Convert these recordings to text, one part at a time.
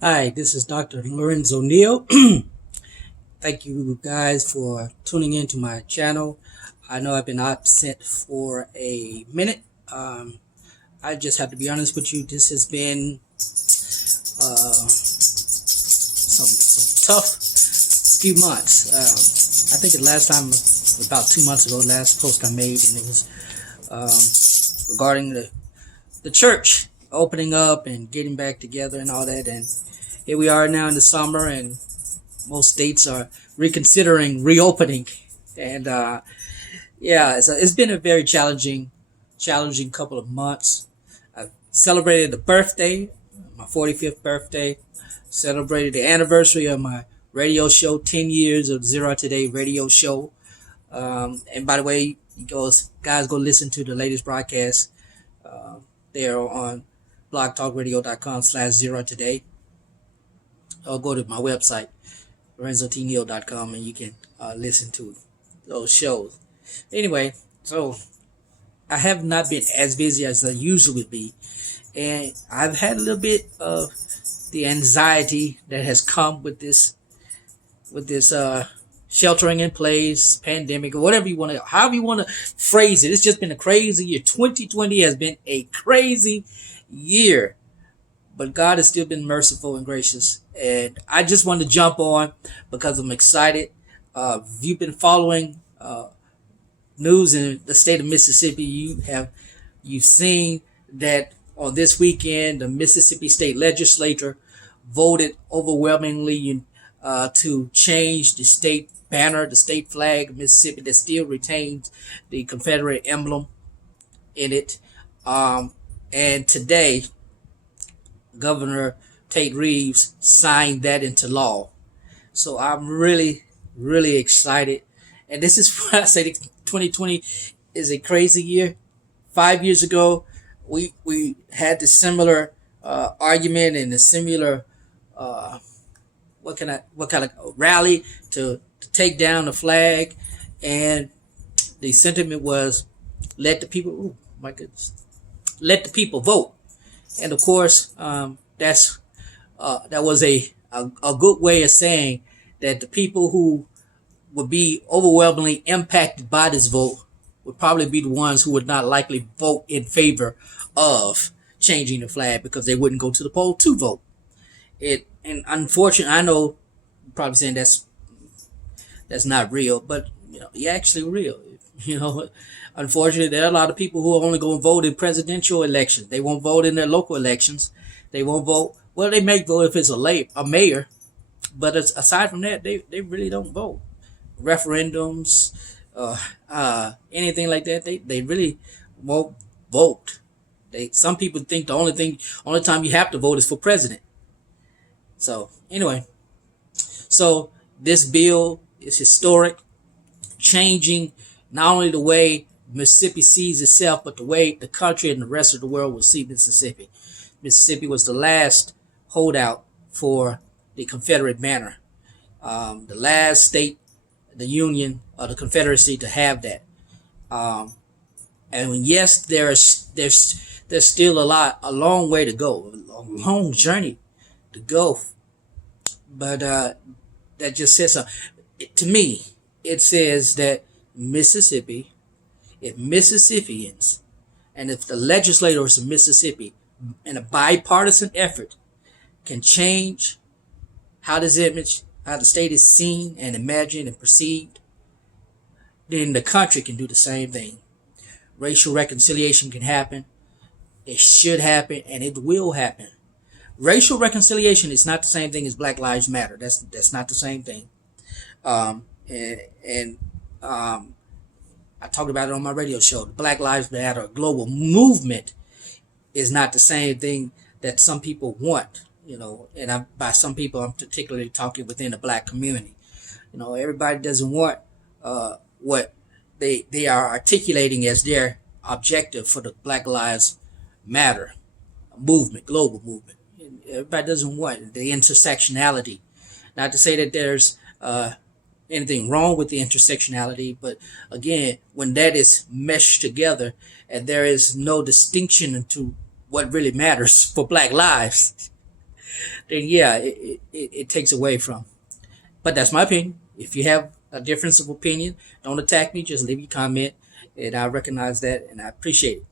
Hi, this is Dr. Lorenzo Neal. Thank you guys for tuning into my channel. I know I've been absent for a minute. I just have to be honest with you. This has been some tough few months. I think the last time, about 2 months ago, last post I made, and it was regarding the church opening up and getting back together and all that. And here we are now in the summer, and most states are reconsidering reopening. And yeah, it's been a very challenging couple of months. I celebrated the birthday, my 45th birthday, celebrated the anniversary of my radio show, 10 years of Zero Today radio show. And by the way, guys, go listen to the latest broadcast there on blogtalkradio.com/Zero Today, or go to my website, LorenzoTNeal.com, and you can listen to those shows. Anyway, so I have not been as busy as I usually be, and I've had a little bit of the anxiety that has come with this sheltering in place, pandemic, or whatever you want to, however you want to phrase it. It's just been a crazy year. 2020 has been a crazy year, but God has still been merciful and gracious. And I just wanted to jump on because I'm excited. If you've been following news in the state of Mississippi, you've seen that on this weekend, the Mississippi State Legislature voted overwhelmingly to change the state banner, the state flag of Mississippi, that still retains the Confederate emblem in it. And today, Governor Tate Reeves signed that into law. So I'm really excited. And this is why I say 2020 is a crazy year. 5 years ago, we had the similar argument and a similar what kind of rally to take down the flag, and the sentiment was let the people. Oh my goodness, let the people vote. And of course, that was a good way of saying that the people who would be overwhelmingly impacted by this vote would probably be the ones who would not likely vote in favor of changing the flag, because they wouldn't go to the poll to vote. And unfortunately, I know you're probably saying that's not real, but you're actually real. Unfortunately, there are a lot of people who are only going to vote in presidential elections. They won't vote in their local elections. They won't vote. Well, they may vote if it's a mayor, but aside from that, they really don't vote. Referendums, anything like that, they really won't vote. Some people think the only time you have to vote is for president. So anyway, so this bill is historic, changing not only the way Mississippi sees itself, but the way the country and the rest of the world will see Mississippi. Mississippi was the last holdout for the Confederate banner, the last state, the Union or the Confederacy, to have that. And yes, there's still a long way to go, a long journey to go. But that just says something. To me, it says that Mississippi, if Mississippians, and if the legislators of Mississippi, in a bipartisan effort, can change how the state is seen and imagined and perceived, then the country can do the same thing. Racial reconciliation can happen. It should happen, and it will happen. Racial reconciliation is not the same thing as Black Lives Matter. That's not the same thing. And I talked about it on my radio show. The Black Lives Matter global movement is not the same thing that some people want. And by some people, I'm particularly talking within the black community. Everybody doesn't want what they are articulating as their objective for the Black Lives Matter movement, global movement. Everybody doesn't want the intersectionality. Not to say that there's anything wrong with the intersectionality, but again, when that is meshed together and there is no distinction into what really matters for Black lives, then yeah, it takes away from. But that's my opinion. If you have a difference of opinion, don't attack me. Just leave your comment, and I recognize that and I appreciate it.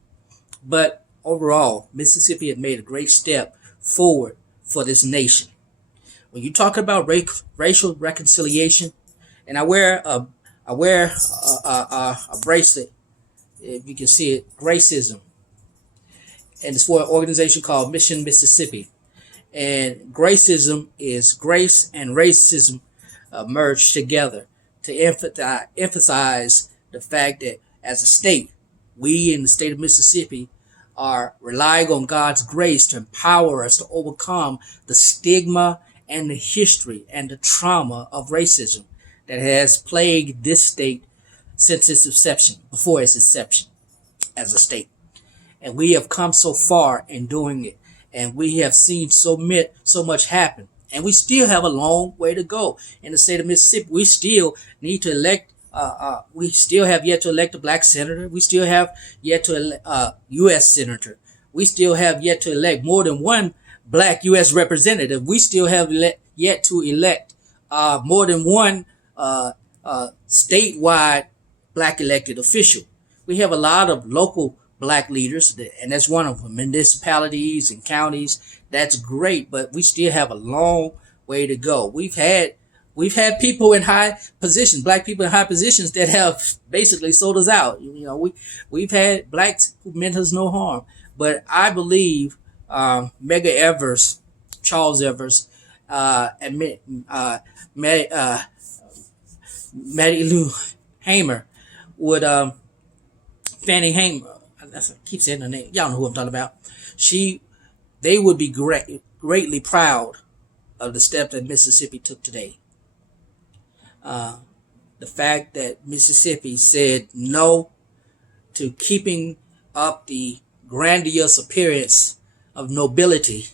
But overall, Mississippi had made a great step forward for this nation. When you talk about racial reconciliation, and I wear a bracelet, if you can see it, racism, and it's for an organization called Mission Mississippi. And Gracism is grace and racism merged together to emphasize the fact that as a state, we in the state of Mississippi are relying on God's grace to empower us to overcome the stigma and the history and the trauma of racism that has plagued this state since its inception, before its inception as a state. And we have come so far in doing it, and we have seen so much happen, and we still have a long way to go in the state of Mississippi. We still need to elect. We still have yet to elect a black senator. We still have yet to elect a U.S. senator. We still have yet to elect more than one black U.S. representative. We still have yet to elect more than one statewide black elected official. We have a lot of local black leaders, and that's one of them. Municipalities and counties, that's great, but we still have a long way to go. We've had people in high positions, black people in high positions, that have basically sold us out. We've had blacks who meant us no harm, but I believe Medgar Evers, Charles Evers, and Maddie Lou Hamer would Fannie Hamer. I keep saying her name. Y'all know who I'm talking about. They would be greatly proud of the step that Mississippi took today. The fact that Mississippi said no to keeping up the grandiose appearance of nobility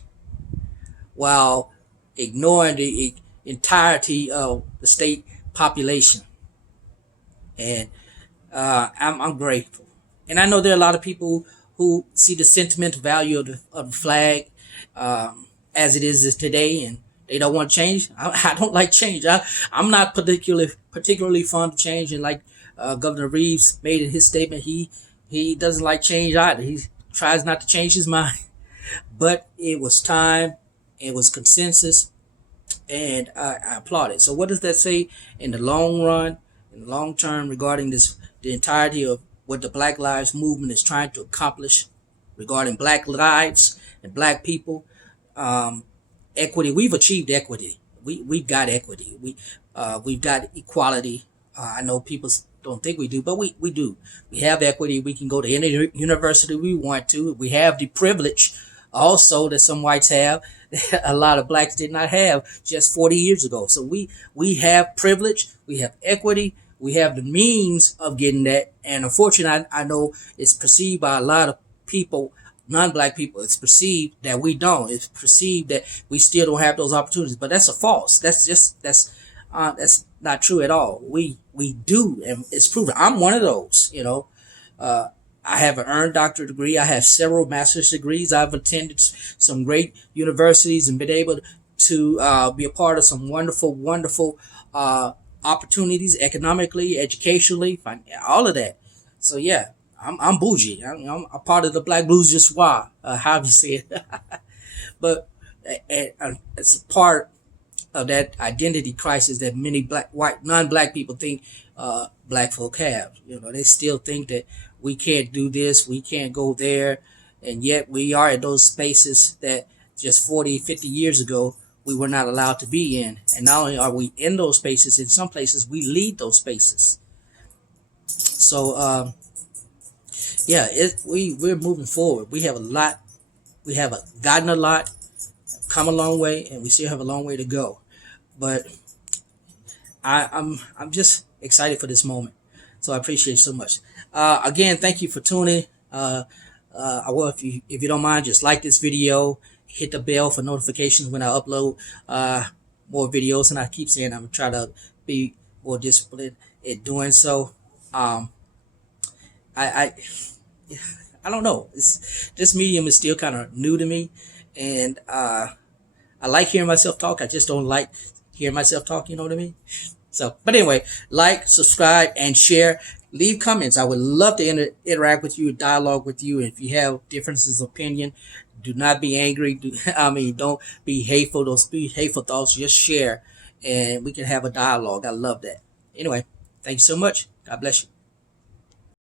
while ignoring the entirety of the state population. And I'm grateful. And I know there are a lot of people who see the sentimental value of the flag as it is today, and they don't want change. I don't like change. I'm not particularly fond of change, and like Governor Reeves made in his statement, he doesn't like change either. He tries not to change his mind. But it was time. It was consensus, and I applaud it. So what does that say in the long run, in the long term, regarding the entirety of what the Black Lives Movement is trying to accomplish regarding black lives and black people? Equity. We've achieved equity. We've got equity. We've got equality. I know people don't think we do, but we do. We have equity. We can go to any university we want to. We have the privilege also that some whites have, a lot of blacks did not have just 40 years ago. So we have privilege. We have equity. We have the means of getting that. And unfortunately, I know it's perceived by a lot of people, non-black people, it's perceived that we don't. It's perceived that we still don't have those opportunities. But that's a false. That's not true at all. We do, and it's proven. I'm one of those. I have an earned doctorate degree. I have several master's degrees. I've attended some great universities and been able to be a part of some wonderful opportunities economically, educationally, all of that. So yeah, I'm bougie. I'm a part of the Black Bourgeoisie, however you say it. But it's a part of that identity crisis that many non-black people think black folk have. They still think that we can't do this, we can't go there, and yet we are in those spaces that just 40, 50 years ago we were not allowed to be in. And not only are we in those spaces, in some places we lead those spaces. So we're moving forward. We have a lot. We have gotten a lot, come a long way, and we still have a long way to go. But I'm just excited for this moment. So I appreciate it so much. Again, thank you for tuning. If you don't mind, just like this video, hit the bell for notifications when I upload more videos. And I keep saying I'm gonna try to be more disciplined in doing so. I don't know. This medium is still kind of new to me, and I I like hearing myself talk. I just don't like hearing myself talk. You know what I mean? So, but anyway, like, subscribe, and share. Leave comments. I would love to interact with you, dialogue with you. If you have differences of opinion, do not be angry. Don't be hateful. Don't speak hateful thoughts. Just share, and we can have a dialogue. I love that. Anyway, thank you so much. God bless you.